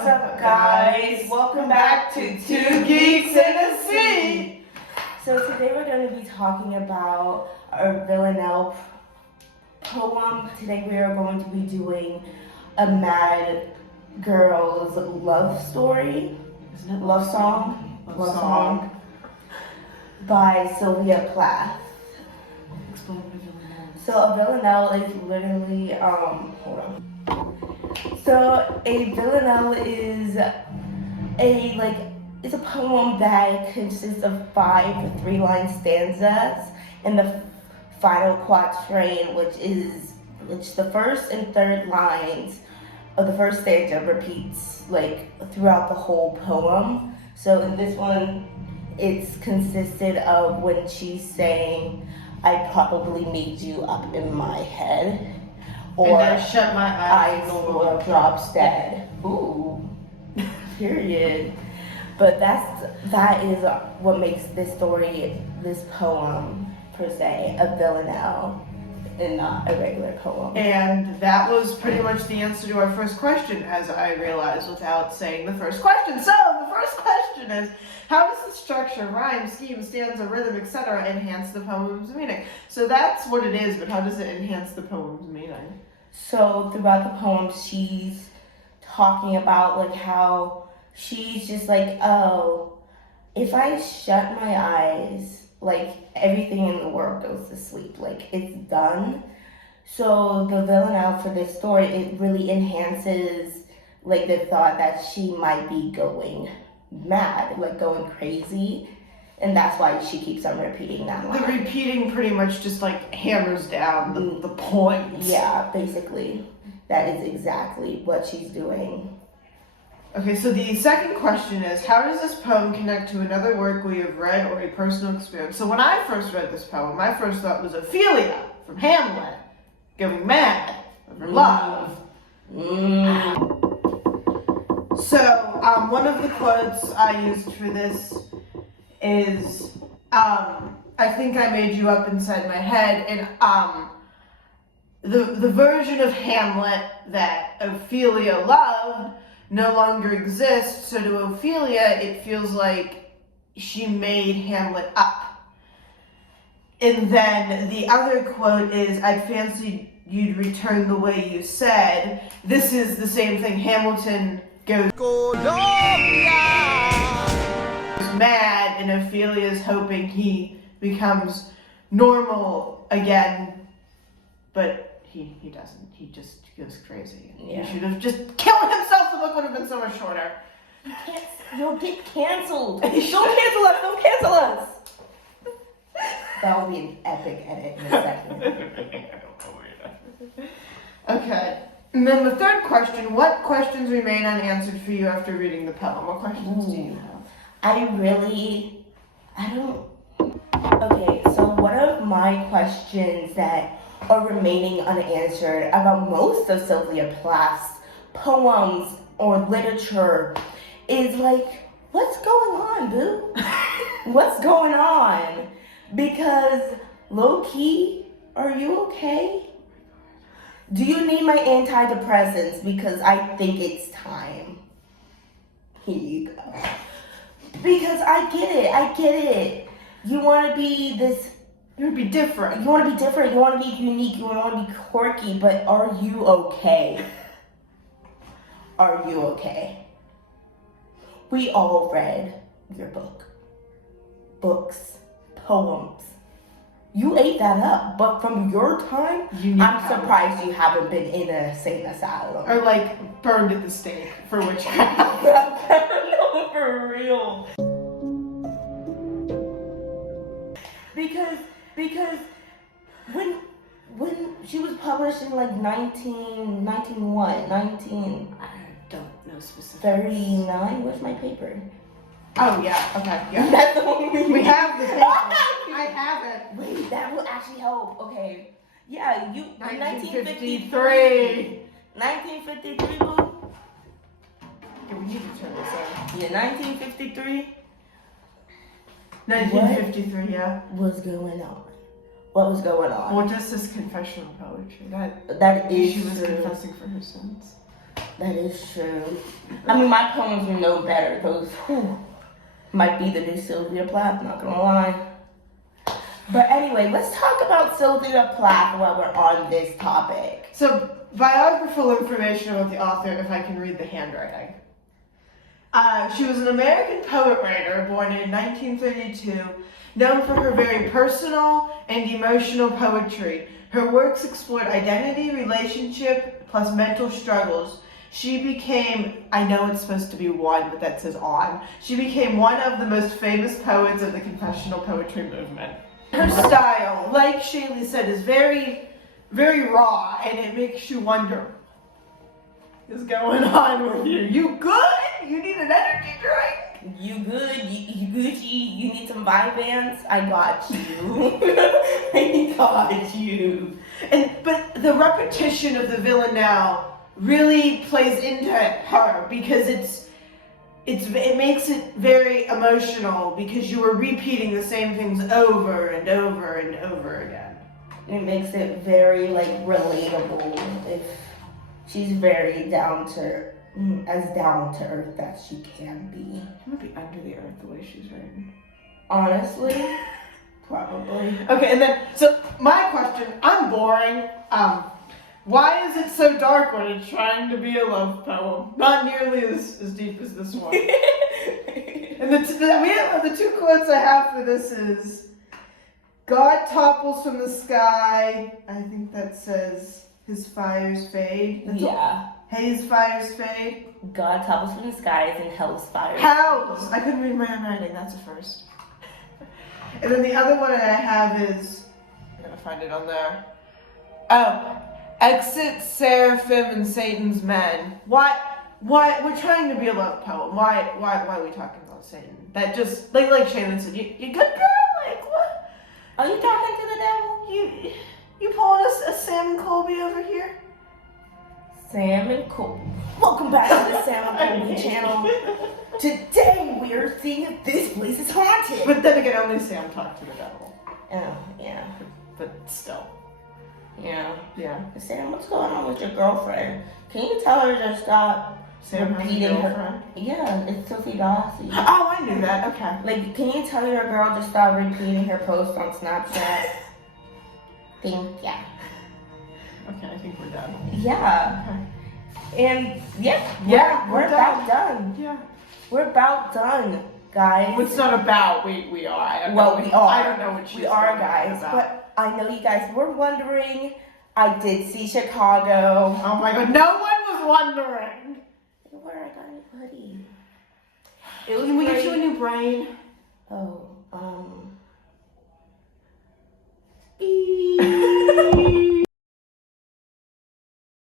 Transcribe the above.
What's up, guys? Welcome back to Two Geeks in a Seat. So today we're going to be talking about our Villanelle poem. Today we are going to be doing a mad girl's love story. Isn't it Love song? Love song. By Sylvia Plath. Explain what a villanelle is. So a villanelle is literally, hold on. So a villanelle is it's a poem that consists of 5 3-line stanzas, and the final quatrain, which the first and third lines of the first stanza repeats throughout the whole poem. So in this one, it's consisted of when she's saying, "I probably made you up in my head," or and I shut my eyes or drops dead. Ooh, period. But that is what makes this story, this poem per se, a villanelle and not a regular poem. And that was pretty much the answer to our first question, as I realized without saying the first question. So the first question is, how does the structure, rhyme, scheme, stanza, rhythm, etc. enhance the poem's meaning? So that's what it is, but how does it enhance the poem's meaning? So throughout the poem, she's talking about how she's just oh, if I shut my eyes, everything in the world goes to sleep. It's done. So the villanelle for this story, it really enhances the thought that she might be going mad, going crazy. And that's why she keeps on repeating that line. The repeating pretty much just hammers down the point. Yeah, basically. That is exactly what she's doing. Okay, so the second question is, how does this poem connect to another work we have read or a personal experience? So when I first read this poem, my first thought was Ophelia from Hamlet going mad over love. So one of the quotes I used for this is, I think I made you up inside my head, and the version of Hamlet that Ophelia loved no longer exists, so to Ophelia, it feels like she made Hamlet up. And then the other quote is, "I'd fancied you'd return the way you said." This is the same thing. Hamilton goes mad, and Ophelia's hoping he becomes normal again, but he doesn't. He just goes crazy. Yeah. He should have just killed himself. The book would have been so much shorter. You'll get canceled. Don't cancel us. Don't cancel us. That will be an epic edit in a second. Okay. And then the third question, what questions remain unanswered for you after reading the poem? What questions do you have? Okay, so one of my questions that are remaining unanswered about most of Sylvia Plath's poems or literature is what's going on, boo? What's going on? Because low-key, are you okay? Do you need my antidepressants? Because I think it's time. Here you go. Because I get it. You want to be this... You would be different. You want to be different. You want to be unique. You want to be quirky. But are you okay? Are you okay? We all read your book. Books. Poems. You ate that up. But from your time, I'm surprised you haven't been in a insane asylum. Or burned at the stake for which No, for real. Because when she was published in 19 I don't know specifics. 39. Where's my paper? Oh yeah, okay, yeah. That's the only We have the paper. I have it. Wait, that will actually help. Okay. Yeah, 1953. 1953, boo? Yeah, we need to turn this on. Yeah, 1953. 1953, yeah. What's going on? What was going on? Well, just this confessional poetry. That is She was true. confessing for her sins. That is true. I mean, my poems are no better. Those might be the new Sylvia Plath, not gonna lie. But anyway, let's talk about Sylvia Plath while we're on this topic. So, biographical information about the author, if I can read the handwriting. She was an American poet-writer born in 1932, known for her very personal and emotional poetry. Her works explored identity, relationship, plus mental struggles. She became, I know it's supposed to be one, but that says on. She became one of the most famous poets of the confessional poetry movement. Her style, like Shaylee said, is very, very raw, and it makes you wonder, what is going on with you? You good? You need an energy drink? You good? You Gucci? You need some Vine bands? I got you. I got you. But the repetition of the villanelle really plays into her because it makes it very emotional because you are repeating the same things over and over and over again. It makes it very relatable. If she's very down to earth as she can be. I'm gonna be under the earth the way she's written. Honestly, probably. Okay, and then so my question, I'm boring. Why is it so dark when it's trying to be a love poem? Not nearly as deep as this one. And the two quotes I have for this is, God topples from the sky. I think that says, his fires fade. His fires fade. God topples from the skies and hell's fires. Hells! I couldn't read my own writing, that's a first. And then the other one I have is, I'm gonna find it on there. Oh. Exit Seraphim and Satan's men. Why? We're trying to be a love poem. Why are we talking about Satan? That just, like Shannon said, you good girl? Like, what? Are you talking to the devil? You pulling a Sam and Colby over here? Sam and Colby. Welcome back to the Sam and Colby channel. Today we are seeing if this place is haunted. But then again, only Sam talked to the devil. Oh, yeah. But still. Yeah. Yeah. Sam, what's going on with your girlfriend? Can you tell her to stop repeating her? Yeah, it's Sophie Dawsey. Oh, I knew that. Okay. Can you tell your girl to stop repeating her post on Snapchat? Thank ya. Okay, I think we're done. Yeah. Okay. And we're about done. Yeah. We're about done, guys. It's not about. We are. We are. I don't know what she's are, guys. about. But I know you guys were wondering. I did see Chicago. Oh my god, no one was wondering. Where I got a new hoodie. Can we get you a new brain? Oh.